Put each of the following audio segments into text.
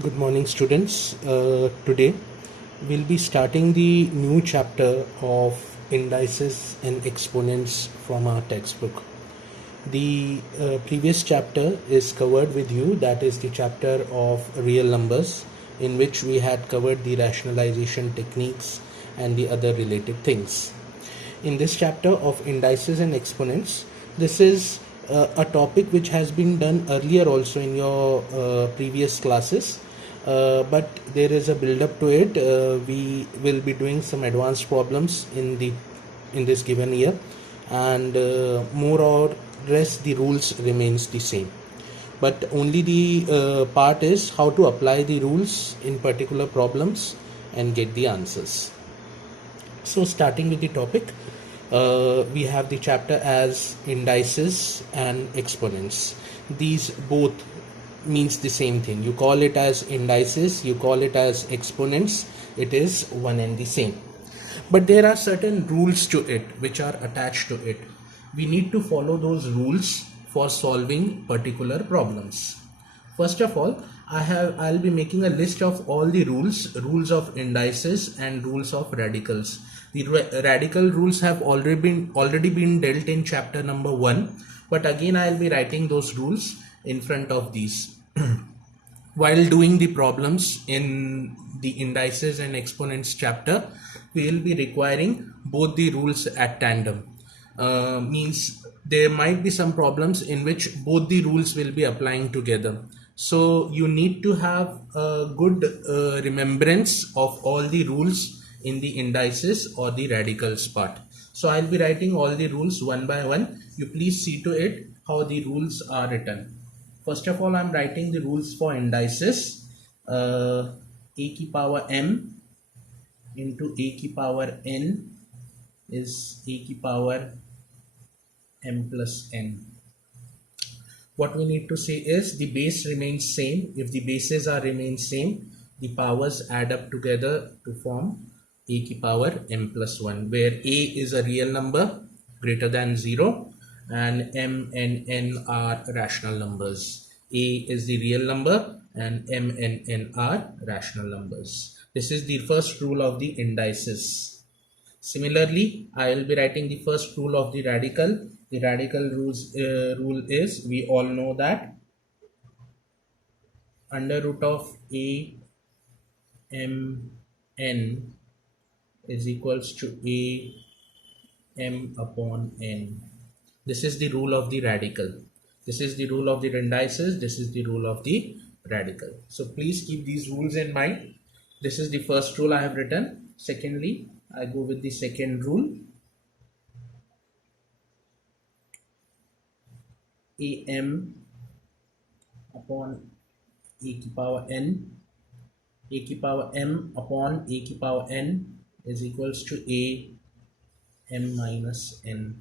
Good morning, students. Today we'll be starting the new chapter of indices and exponents from our textbook. The previous chapter is covered with you, that is the chapter of real numbers, in which we had covered the rationalization techniques and the other related things. In this chapter of indices and exponents, this is a topic which has been done earlier also in your previous classes, but there is a build up to it. We will be doing some advanced problems in this given year, and more or less the rules remains the same, but only the part is how to apply the rules in particular problems and get the answers. So starting with the topic, we have the chapter as indices and exponents. These both means the same thing. You call it as indices, you call it as exponents, it is one and the same. But there are certain rules to it which are attached to it. We need to follow those rules for solving particular problems. First of all, I'll be making a list of all the rules of indices and rules of radicals. The radical rules have already been dealt in chapter number 1, but again I'll be writing those rules in front of these. While doing the problems in the indices and exponents chapter, we will be requiring both the rules at tandem. Means there might be some problems in which both the rules will be applying together. So you need to have a good remembrance of all the rules in the indices or the radicals part. So I'll be writing all the rules one by one. You please see to it how the rules are written. First of all, I'm writing the rules for indices. A ki power m into a ki power n is a ki power m plus n. What we need to say is the base remains same. If the bases are remain same, the powers add up together to form a ki power m plus 1, where a is a real number greater than 0 and m and n are rational numbers. A is the real number and m and n are rational numbers. This is the first rule of the indices. Similarly, I will be writing the first rule of the radical. The radical rule is, we all know that under root of a m n is equals to a m upon n. This is the rule of the radical. This is the rule of the indices. This is the rule of the radical. So please keep these rules in mind. This is the first rule I have written. Secondly, I go with the second rule. Am upon a ki power n, a ki power m upon a ki power n is equals to a m minus n,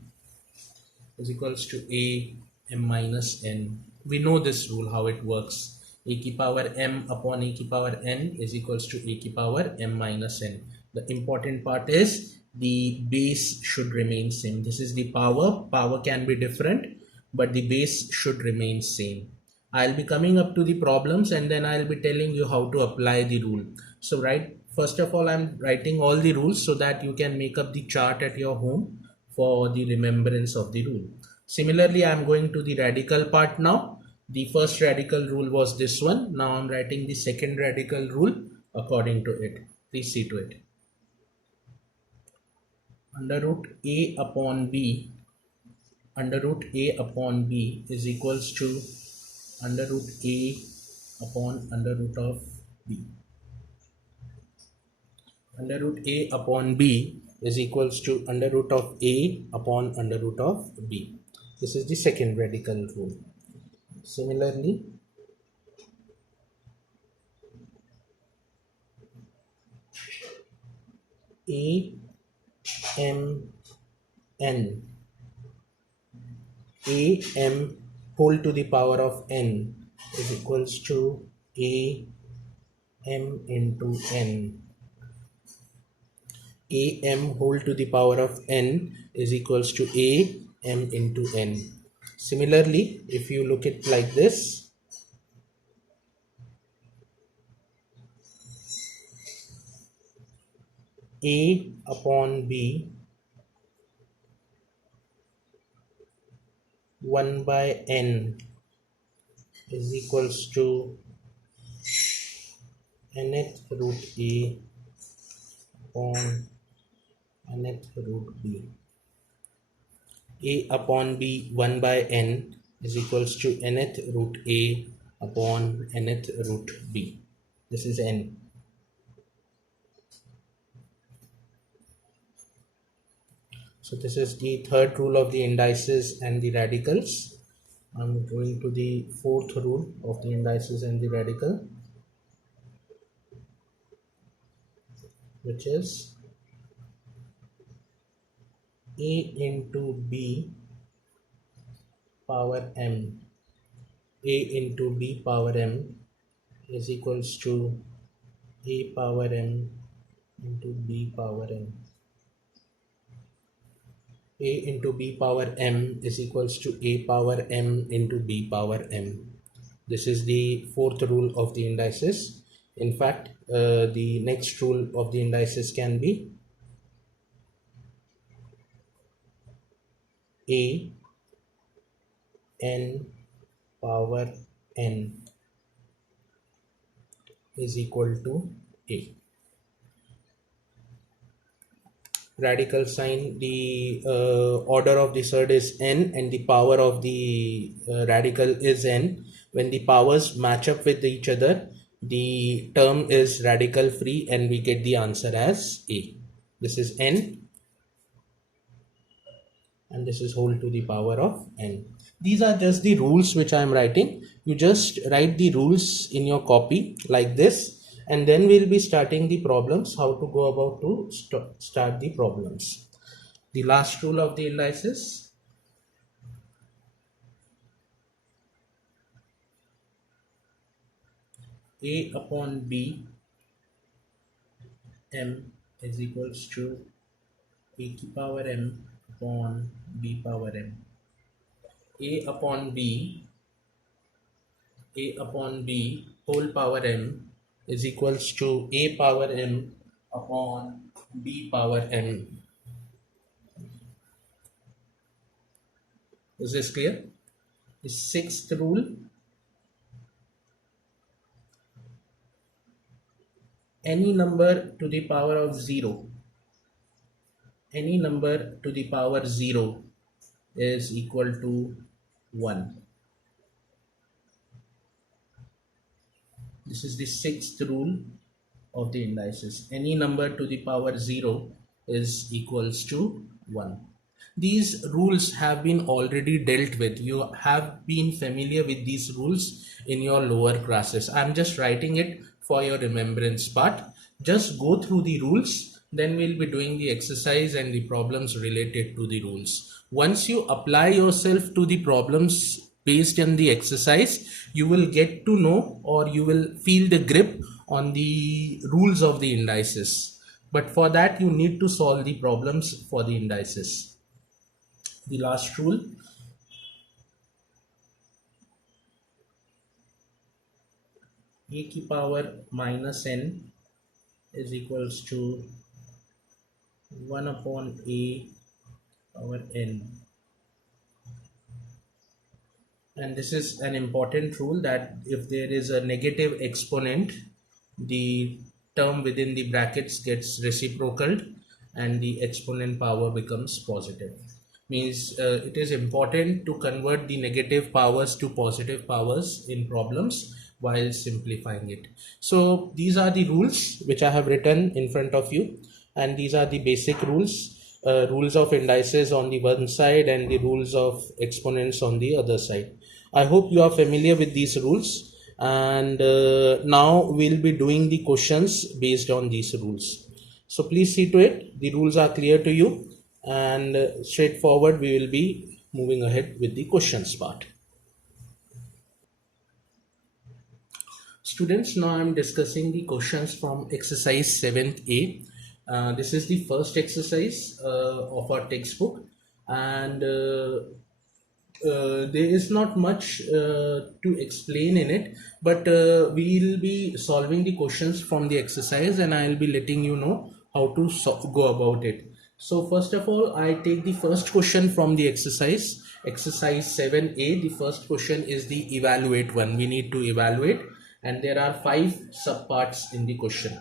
is equals to a m minus n. We know this rule, how it works. A ki power m upon a ki power n is equals to a ki power m minus n. The important part is the base should remain same. This is the power. Power can be different, but the base should remain same. I'll be coming up to the problems and then I'll be telling you how to apply the rule. So first of all, I'm writing all the rules so that you can make up the chart at your home for the remembrance of the rule. Similarly, I'm going to the radical part now. The first radical rule was this one. Now I'm writing the second radical rule according to it. Please see to it. Under root a upon b, under root a upon b is equals to under root a upon under root of b. Under root a upon b is equals to under root of a upon under root of b. This is the second radical rule. Similarly, a m n, a m whole to the power of n is equals to a m into n. A m whole to the power of n is equals to a m into n. Similarly, if you look at like this, A upon B 1 by n is equals to nth root A upon nth root B. A upon B 1 by n is equals to nth root A upon nth root B. This is n. So this is the third rule of the indices and the radicals. I'm going to the fourth rule of the indices and the radical, which is A into B power m. A into B power m is equals to A power m into B power m. A into B power m is equals to A power m into B power m. This is the fourth rule of the indices. In fact, the next rule of the indices can be A n power n is equal to A. Radical sign, the order of the surd is n and the power of the radical is n. When the powers match up with each other, the term is radical free and we get the answer as A. This is n and this is whole to the power of n. These are just the rules which I am writing. You just write the rules in your copy like this, and then we'll be starting the problems, how to go about to start the problems. The last rule of the indices, A upon B m is equals to A की power m upon B power m. A upon B whole power m is equals to A power m upon B power m. Is this clear? The sixth rule, any number to the power of 0, any number to the power 0 is equal to 1. This is the sixth rule of the indices. Any number to the power 0 is equals to 1. These rules have been already dealt with. You have been familiar with these rules in your lower classes. I'm just writing it for your remembrance part. Just go through the rules, then we'll be doing the exercise and the problems related to the rules. Once you apply yourself to the problems based on the exercise, you will get to know, or you will feel the grip on the rules of the indices. But for that, you need to solve the problems for the indices. The last rule, A की power minus n is equals to 1 upon A power n. And this is an important rule, that if there is a negative exponent, the term within the brackets gets reciprocaled and the exponent power becomes positive. Means it is important to convert the negative powers to positive powers in problems while simplifying it. So these are the rules which I have written in front of you, and these are the basic rules. Rules of indices on the one side and the rules of exponents on the other side. I hope you are familiar with these rules, and now we'll be doing the questions based on these rules. So please see to it the rules are clear to you, and straightforward we will be moving ahead with the questions part. Students, now I am discussing the questions from exercise 7th A. This is the first exercise of our textbook, and there is not much to explain in it, but we'll be solving the questions from the exercise, and I'll be letting you know how to go about it. So first of all, I take the first question from the exercise 7a. The first question is the evaluate one. We need to evaluate, and there are 5 subparts in the question.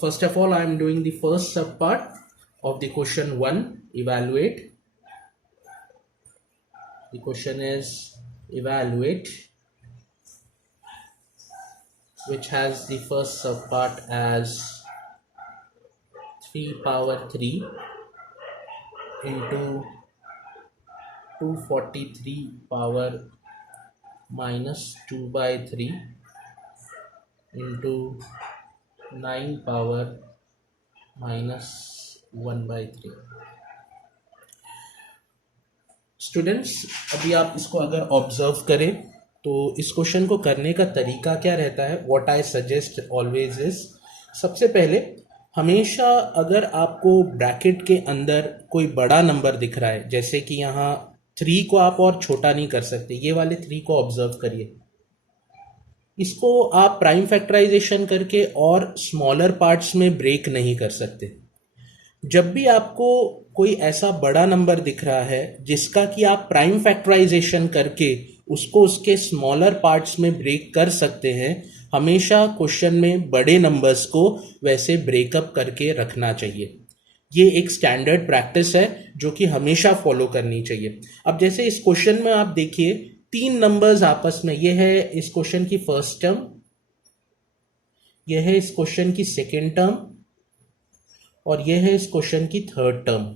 First of all, I am doing the first subpart of the question 1, evaluate. The question is evaluate, which has the first subpart as 3 power 3 into 243 power minus 2 by 3 into 9 power minus 1 by 3. Students, अभी आप इसको अगर observe करें तो इस question को करने का तरीका क्या रहता है. What I suggest always is, सबसे पहले हमेशा अगर आपको ब्रैकेट के अंदर कोई बड़ा नंबर दिख रहा है, जैसे कि यहाँ 3 को आप और छोटा नहीं कर सकते, ये वाले 3 को ऑब्जर्व करिए, इसको आप प्राइम फैक्टराइजेशन करके और स्मॉलर पार्ट्स में ब्रेक नहीं कर सकते. जब भी आपको कोई ऐसा बड़ा नंबर दिख रहा है जिसका कि आप प्राइम फैक्टराइजेशन करके उसको उसके स्मॉलर पार्ट्स में ब्रेक कर सकते हैं, हमेशा क्वेश्चन में बड़े नंबर्स को वैसे ब्रेकअप करके रखना चाहिए. ये एक स्टैंडर्ड प्रैक्टिस है जो कि हमेशा फॉलो करनी चाहिए. अब जैसे इस क्वेश्चन में आप देखिए 3 नंबर्स आपस में, ये है इस क्वेश्चन की फर्स्ट टर्म, ये है इस क्वेश्चन की सेकेंड टर्म, और ये है इस क्वेश्चन की थर्ड टर्म.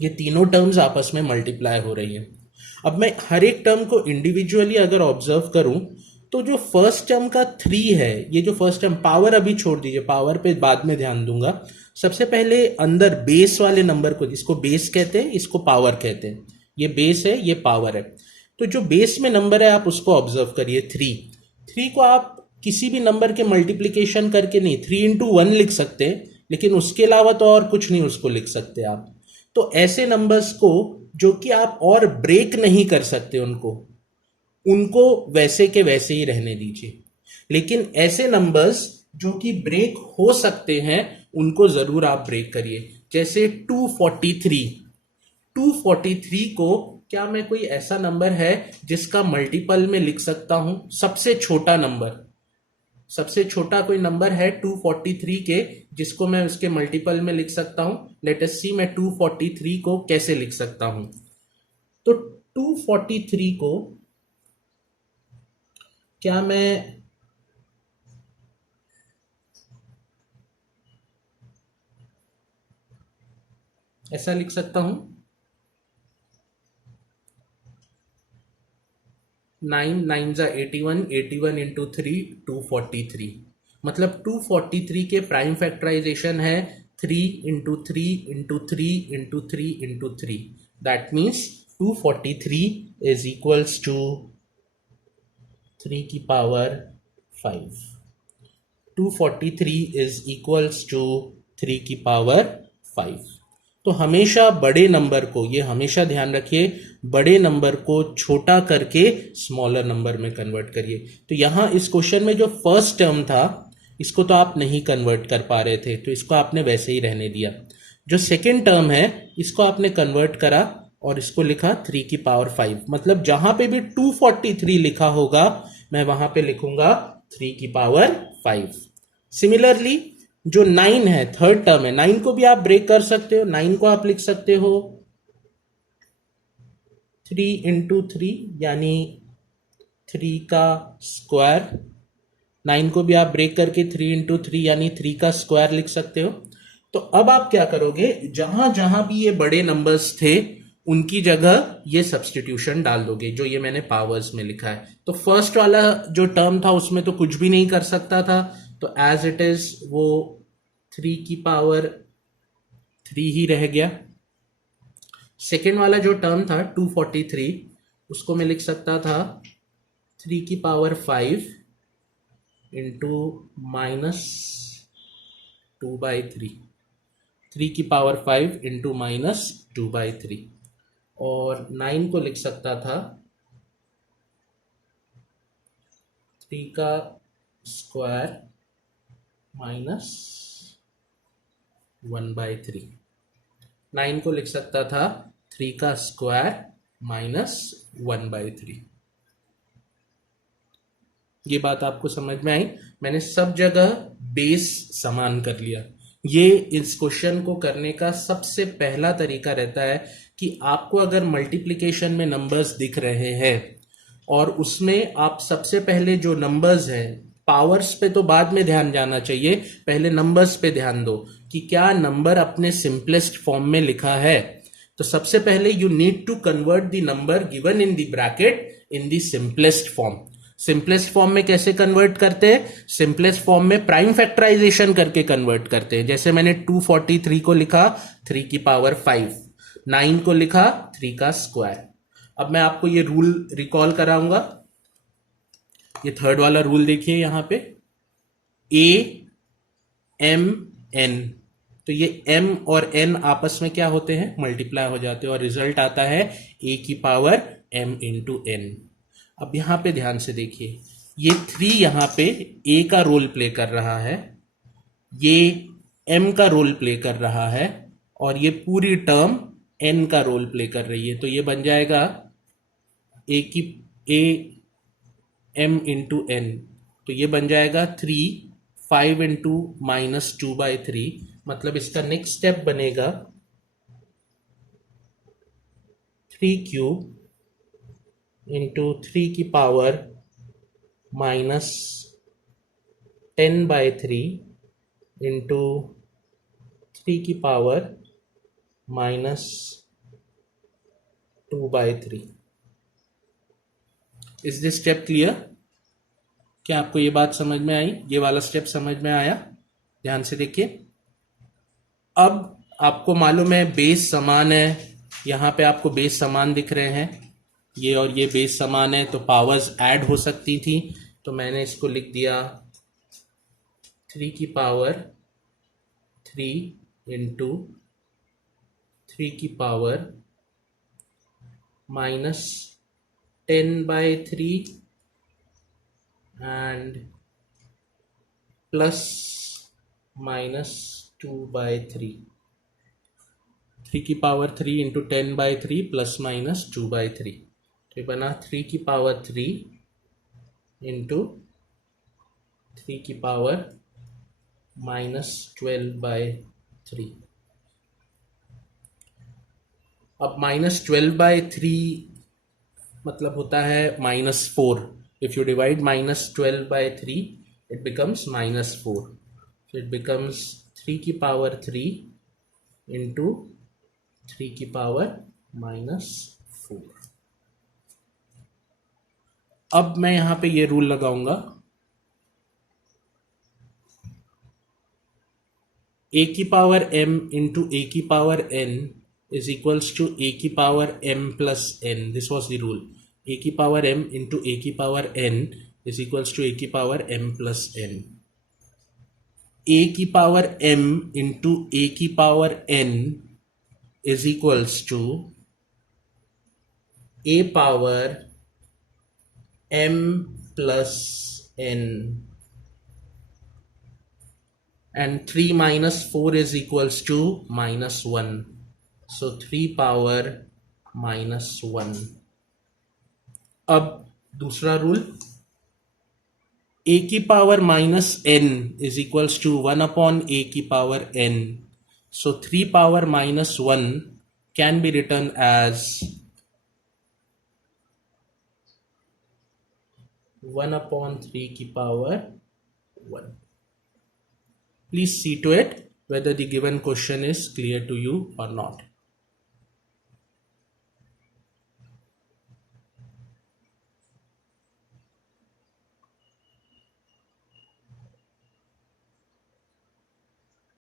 ये तीनों टर्म्स आपस में मल्टीप्लाई हो रही है. अब मैं हर एक टर्म को इंडिविजुअली अगर ऑब्जर्व करूं तो जो फर्स्ट टर्म का 3 है, ये जो फर्स्ट टर्म, पावर अभी छोड़ दीजिए, पावर पे बाद में ध्यान दूंगा. सबसे पहले अंदर बेस वाले नंबर को, जिसको बेस कहते हैं, इसको पावर कहते हैं. ये बेस है, ये पावर है. तो जो बेस में नंबर है आप उसको ऑब्जर्व करिए 3 को आप किसी भी नंबर के मल्टीप्लीकेशन करके नहीं, 3 into 1 लिख सकते हैं, लेकिन उसके अलावा तो और कुछ नहीं उसको लिख सकते आप. तो ऐसे नंबर्स को जो कि आप और ब्रेक नहीं कर सकते, उनको वैसे के वैसे ही रहने दीजिए. लेकिन ऐसे नंबर्स जो कि ब्रेक हो सकते हैं उनको जरूर आप ब्रेक करिए. जैसे 243 को क्या मैं कोई ऐसा नंबर है जिसका मल्टीपल में लिख सकता हूं? सबसे छोटा नंबर, सबसे छोटा कोई नंबर है 243 के जिसको मैं उसके मल्टीपल में लिख सकता हूं. लेट अस सी मैं 243 को कैसे लिख सकता हूं. तो 243 को क्या मैं ऐसा लिख सकता हूं, 9 9 जा 81, 81 into 3 243. मतलब 243 के प्राइम फैक्टराइजेशन है 3 into 3 into 3 into 3 into 3. That means 243 is equals to 3 की पावर 5. 243 is equals to 3 की पावर 5. तो हमेशा बड़े नंबर को, ये हमेशा ध्यान रखिए, बड़े नंबर को छोटा करके स्मॉलर नंबर में कन्वर्ट करिए. तो यहां इस क्वेश्चन में जो फर्स्ट टर्म था इसको तो आप नहीं कन्वर्ट कर पा रहे थे, तो इसको आपने वैसे ही रहने दिया. जो सेकेंड टर्म है इसको आपने कन्वर्ट करा और इसको लिखा 3 की पावर 5. मतलब जहां पे भी 243 लिखा होगा मैं वहां पे लिखूंगा 3 की पावर 5. सिमिलरली जो 9 है, थर्ड टर्म है, 9 को भी आप ब्रेक कर सकते हो. 9 को आप लिख सकते हो 3 into 3 यानी 3 का स्क्वायर. 9 को भी आप ब्रेक करके 3 into 3 यानी 3 का स्क्वायर लिख सकते हो. तो अब आप क्या करोगे, जहां जहां भी ये बड़े नंबर्स थे उनकी जगह ये सब्सटीट्यूशन डाल दोगे जो ये मैंने पावर्स में लिखा है. तो फर्स्ट वाला जो टर्म था उसमें तो कुछ भी नहीं कर सकता था, तो एज इट इज वो 3 की पावर 3 ही रह गया. सेकेंड वाला जो टर्म था 243 उसको मैं लिख सकता था 3 की पावर 5 इंटू माइनस 2/3. 3 की पावर 5 इंटू माइनस 2/3. और 9 को लिख सकता था 3 का स्क्वायर माइनस 1/3। 9 को लिख सकता था 3 का स्क्वायर माइनस 1/3। ये बात आपको समझ में आई? मैंने सब जगह बेस समान कर लिया। ये इस क्वेश्चन को करने का सबसे पहला तरीका रहता है कि आपको अगर मल्टीप्लिकेशन में नंबर्स दिख रहे हैं और उसमें आप सबसे पहले जो नंबर्स हैं, पावर्स पे तो बाद में ध्यान जाना चाहिए, पहले नंबर्स पे ध्यान दो कि क्या नंबर अपने सिंपलेस्ट फॉर्म में लिखा है। तो सबसे पहले you need to convert the number given in the bracket in the simplest form. Simplest form में कैसे कन्वर्ट करते हैं? सिंपलेस्ट फॉर्म में प्राइम फैक्टराइजेशन करके कन्वर्ट करते हैं। जैसे मैंने 243 को लिखा 3 की पावर 5, 9 को लिखा 3 का स्क्वायर। अब मैं आपको ये रूल रिकॉल कराऊंगा। ये थर्ड वाला रूल देखिए यहां पे, ए एम एन। तो ये m और n आपस में क्या होते हैं? मल्टीप्लाई हो जाते हैं और रिजल्ट आता है a की पावर m इंटू n। अब यहां पे ध्यान से देखिए, ये 3 यहां पे a का रोल प्ले कर रहा है, ये m का रोल प्ले कर रहा है और ये पूरी टर्म n का रोल प्ले कर रही है। तो ये बन जाएगा a m इंटू n। तो ये बन जाएगा 3 5 इंटू -2/3। मतलब इसका नेक्स्ट स्टेप बनेगा 3 क्यूब इंटू 3 की पावर -10/3 इंटू 3 की power -2/3। Is this step clear? क्या आपको ये बात समझ में आई? ये वाला स्टेप समझ में आया? ध्यान से देखिए। अब आपको मालूम है बेस समान है, यहां पे आपको बेस समान दिख रहे हैं, ये और ये बेस समान है, तो पावर्स ऐड हो सकती थी। तो मैंने इसको लिख दिया 3 की पावर 3 इंटू 3 की पावर -10/3 एंड प्लस -2/3। 3 की पावर 3 इंटू 10/3 प्लस -2/3। तो ये बना 3 की पावर 3 इंटू 3 की पावर -12/3। अब -12/3 मतलब होता है -4। If you divide -12/3 it becomes -4. So it becomes 3 की पावर 3 इंटू 3 की पावर -4। अब मैं यहां पे ये रूल लगाऊंगा, a की पावर m इंटू a की power n is equals to a की power m plus n. This was the rule. a की पावर m इंटू a की power n is equals to a की power m plus n. a की power m into a की power n is equals to a power m plus n, and 3 minus 4 is equals to -1. So 3 power -1. अब दूसरा rule, a की power -n is equals to 1 upon a की power n. So 3 power -1 can be written as 1 upon 3 की power 1. Please see to it whether the given question is clear to you or not.